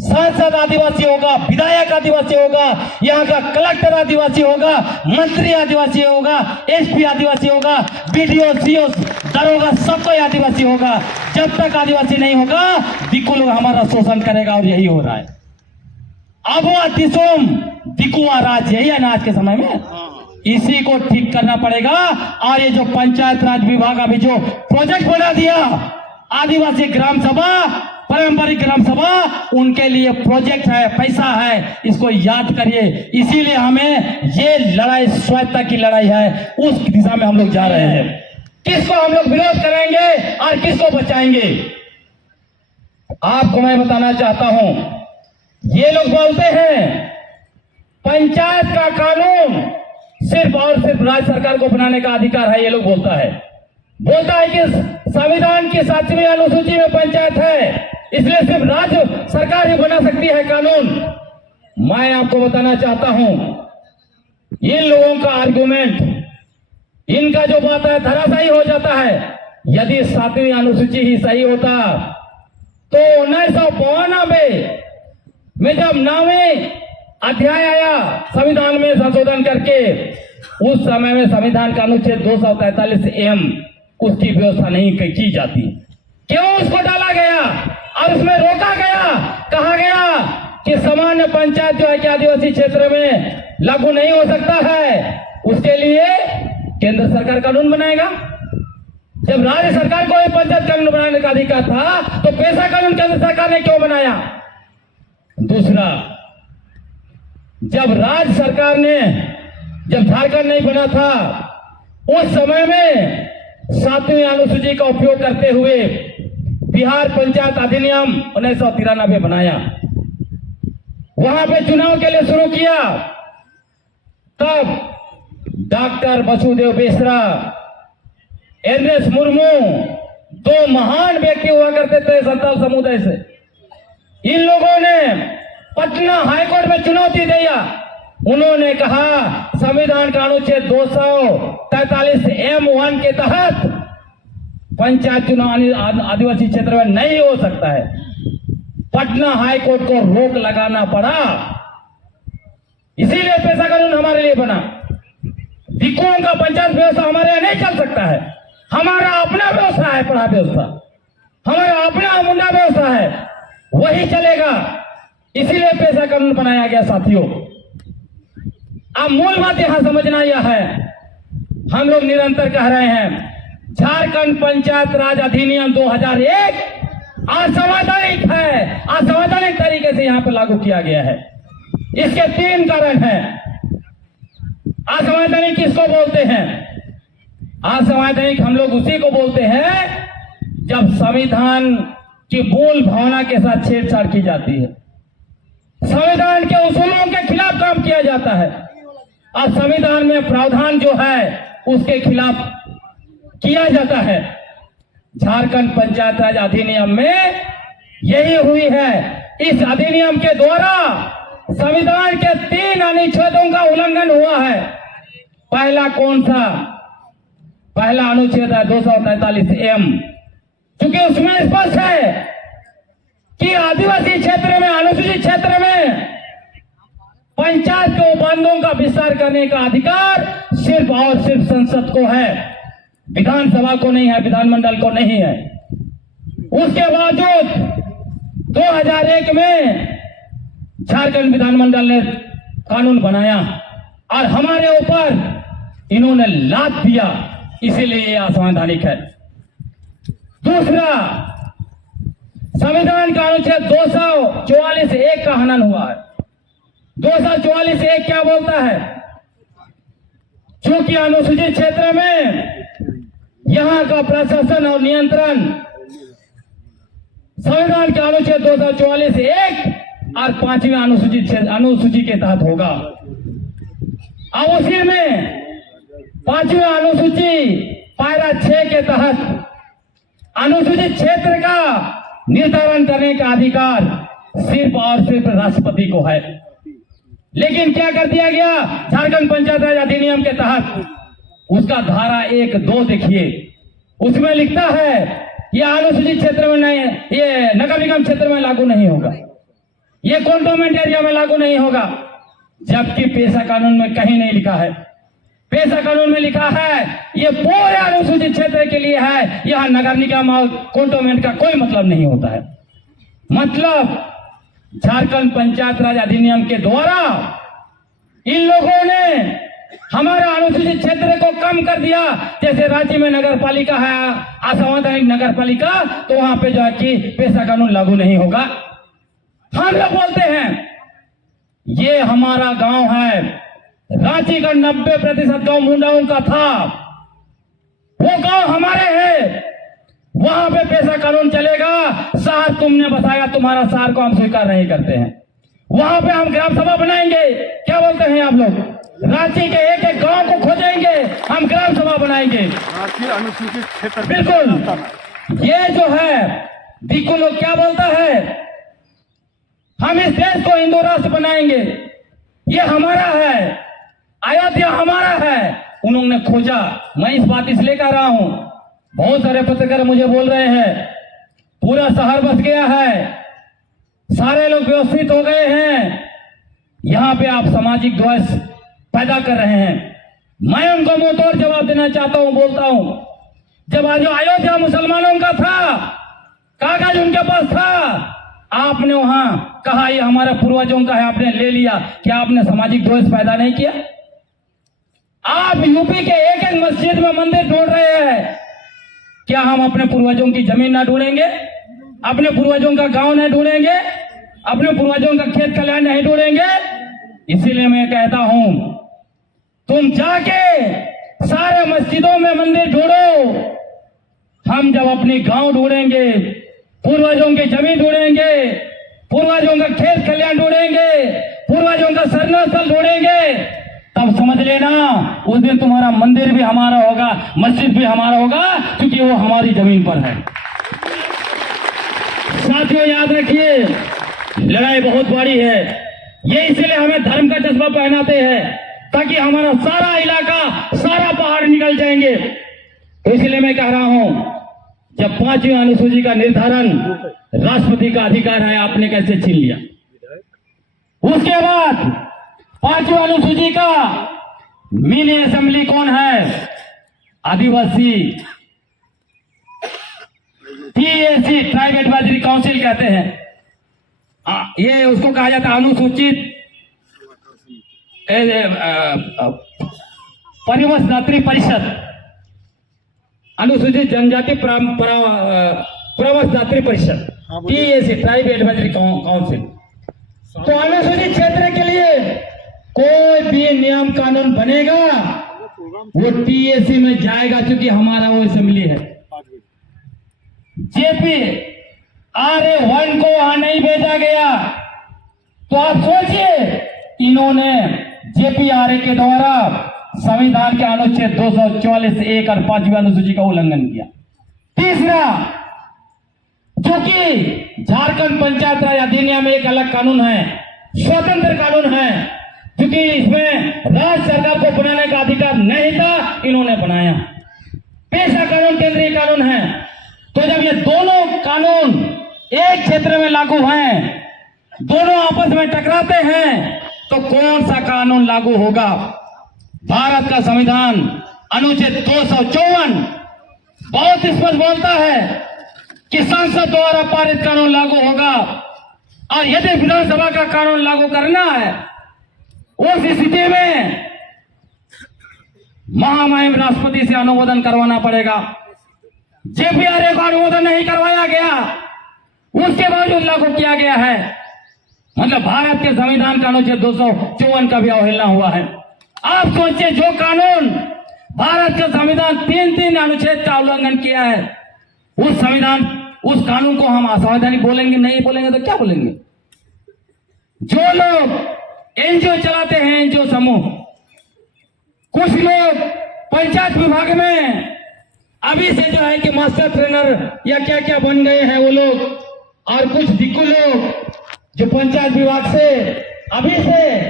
सांसद आदिवासी होगा, विधायक आदिवासी होगा, यहाँ का कलेक्टर आदिवासी होगा, मंत्री आदिवासी होगा, एसपी आदिवासी होगा, बीडीओ सीओ दरोगा सब कोई आदिवासी होगा। जब तक आदिवासी नहीं होगा दिक्कू लोग हमारा शोषण करेगा और यही हो रहा है। अबुआ तिसोम दिकुआ राज यही है ना आज के समय में। इसी को ठीक करना पड़ेगा। और ये जो पंचायत राज विभाग अभी जो प्रोजेक्ट बना दिया आदिवासी ग्राम सभा, पारंपरिक ग्राम सभा, उनके लिए प्रोजेक्ट है, पैसा है, इसको याद करिए। इसीलिए हमें ये लड़ाई स्वायत्ता की लड़ाई है, उस दिशा में हम लोग जा रहे हैं। किसको हम लोग विरोध करेंगे और किसको बचाएंगे? आपको मैं बताना चाहता हूं, ये लोग बोलते हैं पंचायत का कानून सिर्फ और सिर्फ राज्य सरकार को बनाने का अधिकार है। ये लोग बोलता है कि संविधान की 7वीं अनुसूची में पंचायत है, इसलिए सिर्फ राज्य सरकार ही बना सकती है कानून। मैं आपको बताना चाहता हूं, इन लोगों का आर्गुमेंट, इनका जो बात है धराशायी हो जाता है। यदि 7वीं अनुसूची ही सही होता तो 1992 में जब 9वें अध्याय आया संविधान में संशोधन करके, उस समय में संविधान का अनुच्छेद 243 उसकी व्यवस्था नहीं की जाती। क्यों उसको डाला गया और उसमें रोका गया? कहा गया कि सामान्य पंचायत जो है कि आदिवासी क्षेत्र में लागू नहीं हो सकता है, उसके लिए केंद्र सरकार कानून बनाएगा। जब राज्य सरकार को पंचायत कानून बनाने का अधिकार था तो पैसा कानून केंद्र सरकार ने क्यों बनाया? दूसरा, जब राज्य सरकार ने, जब झारखंड नहीं बना था, उस समय में 7वीं अनुसूची का उपयोग करते हुए बिहार पंचायत अधिनियम 1993 बनाया। वहां पे चुनाव के लिए शुरू किया। तब डॉक्टर वसुदेव बेसरा, एन.एस. मुर्मू, 2 महान व्यक्ति हुआ करते थे संताल समुदाय से। इन लोगों ने पटना हाईकोर्ट में चुनौती दिया। उन्होंने कहा संविधान का अनुच्छेद 243 के तहत पंचायत चुनाव आदिवासी क्षेत्र में नहीं हो सकता है। पटना हाईकोर्ट को रोक लगाना पड़ा। इसीलिए पैसा कानून हमारे लिए बना। दिक्कुओं का पंचायत व्यवस्था हमारे यहाँ नहीं चल सकता है। हमारा अपना व्यवस्था है, पढ़ा व्यवस्था, हमारा अपना मुंडा व्यवस्था है, वही चलेगा। इसीलिए पैसा कानून बनाया गया। साथियों, अब मूल बात यहां समझना यह है, हम लोग निरंतर कह रहे हैं झारखंड पंचायत राज अधिनियम 2001 असंवैधानिक है, असंवैधानिक तरीके से यहां पर लागू किया गया है। इसके 3 कारण हैं। असंवैधानिक किसको बोलते हैं? असंवैधानिक हम लोग उसी को बोलते हैं जब संविधान की मूल भावना के साथ छेड़छाड़ की जाती है, संविधान के उसूलों के खिलाफ काम किया जाता है और संविधान में प्रावधान जो है उसके खिलाफ किया जाता है। झारखंड पंचायत राज अधिनियम में यही हुई है। इस अधिनियम के द्वारा संविधान के 3 अनुच्छेदों का उल्लंघन हुआ है। पहला कौन सा? पहला अनुच्छेद है 243 क्योंकि उसमें स्पष्ट है कि आदिवासी क्षेत्र में, अनुसूचित क्षेत्र में पंचायत के उपबंधों का विस्तार करने का अधिकार सिर्फ और सिर्फ संसद को है, विधानसभा को नहीं है, विधानमंडल को नहीं है। उसके बावजूद 2001 में झारखंड विधानमंडल ने कानून बनाया और हमारे ऊपर इन्होंने लाद दिया, इसीलिए यह असंवैधानिक है। दूसरा, संविधान का अनुच्छेद 244 का हनन हुआ है। 244 क्या बोलता है? चूंकि अनुसूचित क्षेत्र में यहां का प्रशासन और नियंत्रण संविधान के अनुच्छेद 244 और 5वीं अनुसूची के तहत होगा। अब उसी में 5वीं अनुसूची पायरा 6 के तहत अनुसूचित क्षेत्र का निर्धारण करने का अधिकार सिर्फ और सिर्फ राष्ट्रपति को है। लेकिन क्या कर दिया गया झारखंड पंचायत राज अधिनियम के तहत? उसका धारा 1-2 देखिए, उसमें लिखता है यह अनुसूचित क्षेत्र में नहीं, ये नगर निगम क्षेत्र में लागू नहीं होगा। ये कंटोनमेंट एरिया में लागू नहीं होगा, जबकि पेशा कानून में कहीं नहीं लिखा है। पेशा कानून में लिखा है ये पूरे अनुसूचित क्षेत्र के लिए है, यहां नगर निगम और कंटोनमेंट का कोई मतलब नहीं होता है। मतलब झारखंड पंचायत राज अधिनियम के द्वारा इन लोगों ने हमारा अनुसूचित क्षेत्र को कम कर दिया। जैसे राज्य में नगर पालिका है, असंवैधानिक नगर पालिका, तो वहां पे जो है कि पेशा कानून लागू नहीं होगा। हम लोग बोलते हैं ये हमारा गांव है, रांची का 90% गांव मुंडाओं का था, वो गांव हमारे हैं, वहां पे पेशा कानून चलेगा। शहर तुमने बसाया, तुम्हारा शहर को हम स्वीकार नहीं करते हैं। वहां पे हम ग्राम सभा बनाएंगे, क्या बोलते हैं आप लोग, रांची के एक एक गांव को खोजेंगे, हम ग्राम सभा बनाएंगे। अनुसूचित क्षेत्र बिल्कुल, ये जो है बिल्कुल लोग क्या बोलता है, हम इस देश को हिंदू राष्ट्र बनाएंगे, ये हमारा है, अयोध्या हमारा है। उन्होंने खोजा, मैं इस बात इसलिए कह रहा हूं, बहुत सारे पत्रकार मुझे बोल रहे हैं पूरा शहर बस गया है, सारे लोग व्यवस्थित हो गए हैं, यहां पे आप सामाजिक द्वेष पैदा कर रहे हैं। मैं उनको मुंह तोड़ जवाब देना चाहता हूं, बोलता हूं, जब आज अयोध्या मुसलमानों का था, कागज उनके पास था, आपने वहां कहा ये हमारा पूर्वजों का है, आपने ले लिया, क्या आपने सामाजिक द्वेष पैदा नहीं किया? आप यूपी के एक एक मस्जिद में मंदिर ढूंढ रहे हैं, क्या हम अपने पूर्वजों की जमीन ना ढूंढेंगे, अपने पूर्वजों का गांव नहीं ढूंढेंगे, अपने पूर्वजों का खेत खलिहान नहीं ढूंढेंगे? इसीलिए मैं कहता हूं, तुम जाके सारे मस्जिदों में मंदिर ढूंढो, हम जब अपनी गांव ढूंढेंगे, पूर्वजों की जमीन ढूंढेंगे, पूर्वजों का खेत खलिहान ढूंढेंगे, पूर्वजों का सरना स्थल ढूंढेंगे, तब समझ लेना उस दिन तुम्हारा मंदिर भी हमारा होगा, मस्जिद भी हमारा होगा, क्योंकि वो हमारी जमीन पर है। साथियों याद रखिए, लड़ाई बहुत बड़ी है, ये इसलिए हमें धर्म का जज्बा पहनाते हैं ताकि हमारा सारा इलाका, सारा पहाड़ निकल जाएंगे। तो इसलिए मैं कह रहा हूं, जब 5वीं अनुसूची का निर्धारण राष्ट्रपति का अधिकार है, आपने कैसे छीन लिया? उसके बाद 5वीं अनुसूची का मिनी असेंबली कौन है? आदिवासी टीएसी, ट्राइब एडवाइजरी काउंसिल कहते हैं, ये उसको कहा जाता है अनुसूचित परिवस्त्री परिषद, अनुसूचित जनजाति प्रवस्त्री परिषद, टीएसी, ट्राइब एडवाइजरी काउंसिल। तो अनुसूचित क्षेत्र के लिए कोई भी नियम कानून बनेगा वो टीएसी में जाएगा, क्योंकि हमारा वो असेंबली है। जेपी RA1 को वहां नहीं भेजा गया, तो आप सोचिए इन्होंने JPRA के द्वारा संविधान के अनुच्छेद 244(1) और 5वीं अनुसूची का उल्लंघन किया। तीसरा, जो कि झारखंड पंचायत राज अधिनियम एक अलग कानून है, स्वतंत्र कानून है, क्योंकि इसमें राज्य सरकार को बनाने का अधिकार नहीं था, इन्होंने बनाया। पेशा कानून केंद्रीय कानून है। तो जब ये दोनों कानून एक क्षेत्र में लागू हैं, दोनों आपस में टकराते हैं, तो कौन सा कानून लागू होगा? भारत का संविधान अनुच्छेद 254 बहुत स्पष्ट बोलता है कि संसद द्वारा पारित कानून लागू होगा, और यदि विधानसभा का कानून लागू करना है, उस स्थिति में महामहिम राष्ट्रपति से अनुमोदन करवाना पड़ेगा। JPRA को अनुमोदन नहीं करवाया गया, उसके बावजूद लागू किया गया है, मतलब भारत के संविधान का अनुच्छेद 254 का भी अवहेलना हुआ है। आप सोचिए, जो कानून भारत का संविधान 3 अनुच्छेद का उल्लंघन किया है, उस कानून को हम असंवैधानिक बोलेंगे? नहीं बोलेंगे तो क्या बोलेंगे? जो लोग एनजीओ चलाते हैं, एनजीओ समूह, कुछ लोग पंचायत विभाग में अभी से जो है कि मास्टर ट्रेनर या क्या क्या बन गए हैं वो लोग, और कुछ दिक्कू लोग जो पंचायत विभाग से अभी से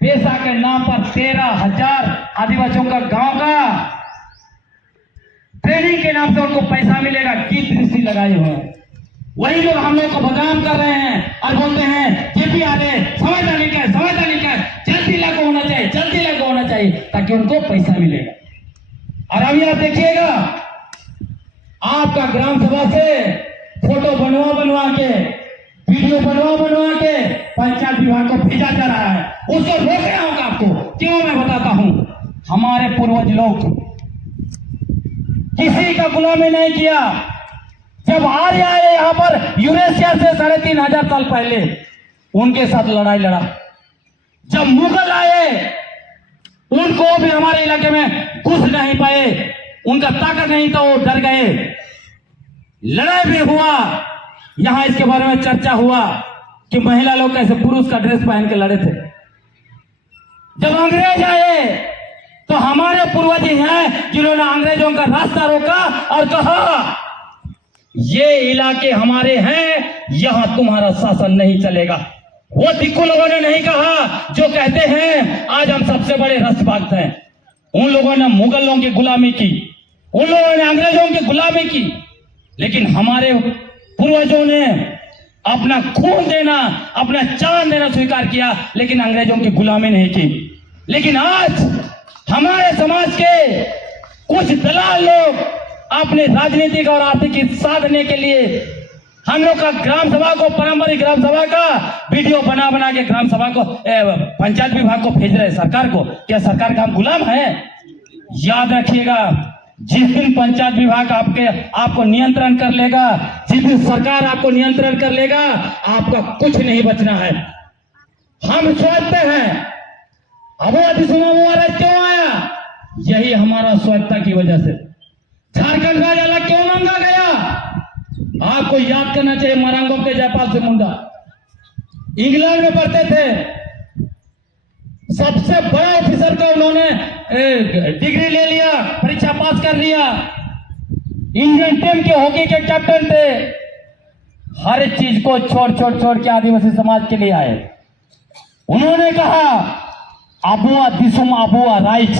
पेशा के नाम पर 13,000 आदिवासियों का गांव का ट्रेनिंग के नाम से उनको पैसा मिलेगा की दृष्टि लगाए हुए हैं। वही लोग हम लोग को बदनाम कर रहे हैं और बोलते हैं JPRA ताकि उनको पैसा मिलेगा। और अभी आप देखिएगा, आपका ग्राम सभा से फोटो बनवा के, वीडियो बनवा के पंचायत विभाग को भेजा जा रहा है। उसको रोकना होगा आपको। क्यों? मैं बताता हूं। हमारे पूर्वज लोग किसी का गुलामी नहीं किया। जब आर्य आए यहाँ पर यूरेशिया से 3500 साल पहले, उनके साथ लड़ाई लड़ा। जब मुगल आए, उनको भी हमारे इलाके में घुस नहीं पाए, उनका ताकत नहीं था, वो डर गए। लड़ाई भी हुआ। यहां इसके बारे में चर्चा हुआ कि महिला लोग कैसे पुरुष का ड्रेस पहन के लड़े थे। जब अंग्रेज आए तो हमारे पूर्वज ही हैं जिन्होंने अंग्रेजों का रास्ता रोका और कहा ये इलाके हमारे हैं, यहां तुम्हारा शासन नहीं चलेगा। वो दिक्कू लोगों ने नहीं कहा जो कहते हैं आज हम सबसे बड़े राष्ट्रभक्त हैं। उन लोगों ने मुगलों की गुलामी की, उन लोगों ने अंग्रेजों की गुलामी की, लेकिन हमारे पूर्वजों ने अपना खून देना, अपना जान देना स्वीकार किया, लेकिन अंग्रेजों की गुलामी नहीं की। लेकिन आज हमारे समाज के कुछ दलाल लोग अपने राजनीतिक और आर्थिक हित साधने के लिए हम लोग का ग्राम सभा को, पारंपरिक ग्राम सभा का वीडियो बना के ग्राम सभा को, पंचायत विभाग को भेज रहे सरकार को। क्या सरकार का हम गुलाम है? याद रखिएगा, जिस दिन पंचायत विभाग आपको नियंत्रण कर लेगा, जिस दिन सरकार आपको नियंत्रण कर लेगा, आपका कुछ नहीं बचना है। हम सोचते हैं अब क्यों आया? यही हमारा स्वायत्ता की वजह से। झारखंड राज्य अलग क्यों मांगा गया? आपको याद करना चाहिए, मरांगों के जयपाल सिंह मुंडा इंग्लैंड में पढ़ते थे। सबसे बड़ा ऑफिसर को उन्होंने डिग्री ले लिया, परीक्षा पास कर लिया। इंडियन टीम के हॉकी के कैप्टन थे। हर चीज को छोड़ के आदिवासी समाज के लिए आए। उन्होंने कहा अबुआ दिसुम अबुआ राइट।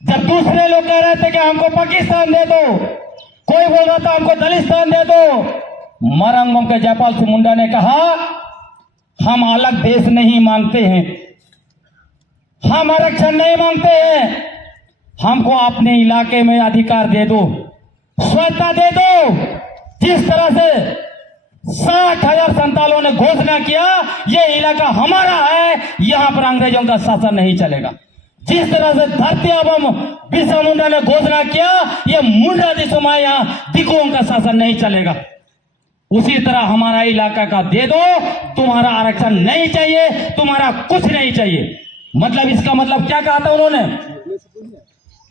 जब दूसरे लोग कह रहे थे कि हमको पाकिस्तान दे दो, कोई बोल रहा था हमको दलिस्तान दे दो, मरांगों के जयपाल सिंह मुंडा ने कहा हम अलग देश नहीं मांगते हैं, हम आरक्षण नहीं मांगते हैं, हमको अपने इलाके में अधिकार दे दो, स्वायत्ता दे दो। जिस तरह से 60,000 संतालों ने घोषणा किया ये इलाका हमारा है, यहां पर अंग्रेजों का शासन नहीं चलेगा। जिस तरह से धरती एवं बिरसा मुंडा ने घोषणा किया ये मुंडा दिसुमा यहां दिकुओं का शासन नहीं चलेगा, उसी तरह हमारा इलाका का दे दो। तुम्हारा आरक्षण नहीं चाहिए, तुम्हारा कुछ नहीं चाहिए। मतलब इसका मतलब क्या कहा था उन्होंने?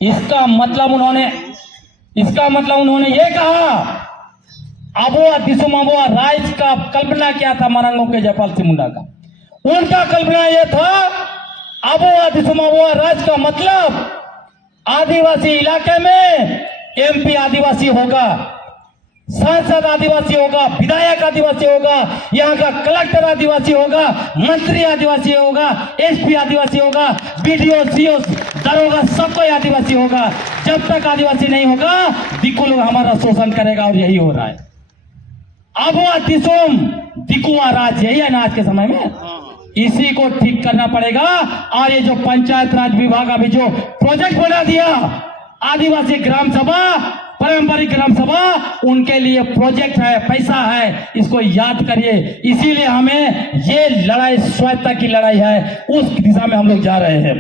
इसका मतलब उन्होंने ये कहा अबुआ दिसुम अबुआ राइज का कल्पना किया था मरांगों के जयपाल सिंह मुंडा का। उनका कल्पना यह था अबुआ दिसुम अबुआ राइज का मतलब आदिवासी इलाके में एमपी आदिवासी होगा, सांसद आदिवासी होगा, विधायक आदिवासी होगा, यहाँ का कलेक्टर आदिवासी होगा, मंत्री आदिवासी होगा, एसपी आदिवासी होगा, बीडीओ सीओ दरोगा सब कोई आदिवासी होगा। जब तक आदिवासी नहीं होगा दिक्कू लोग हमारा शोषण करेगा और यही हो रहा है। अबुआ दिसुम दिकुआ राज यही है ना आज के समय में। इसी को ठीक करना पड़ेगा। और ये जो पंचायत राज विभाग अभी जो प्रोजेक्ट बना दिया आदिवासी ग्राम सभा, पारंपरिक ग्राम सभा, उनके लिए प्रोजेक्ट है, पैसा है, इसको याद करिए। इसीलिए हमें ये लड़ाई स्वायत्ता की लड़ाई है, उस दिशा में हम लोग जा रहे हैं।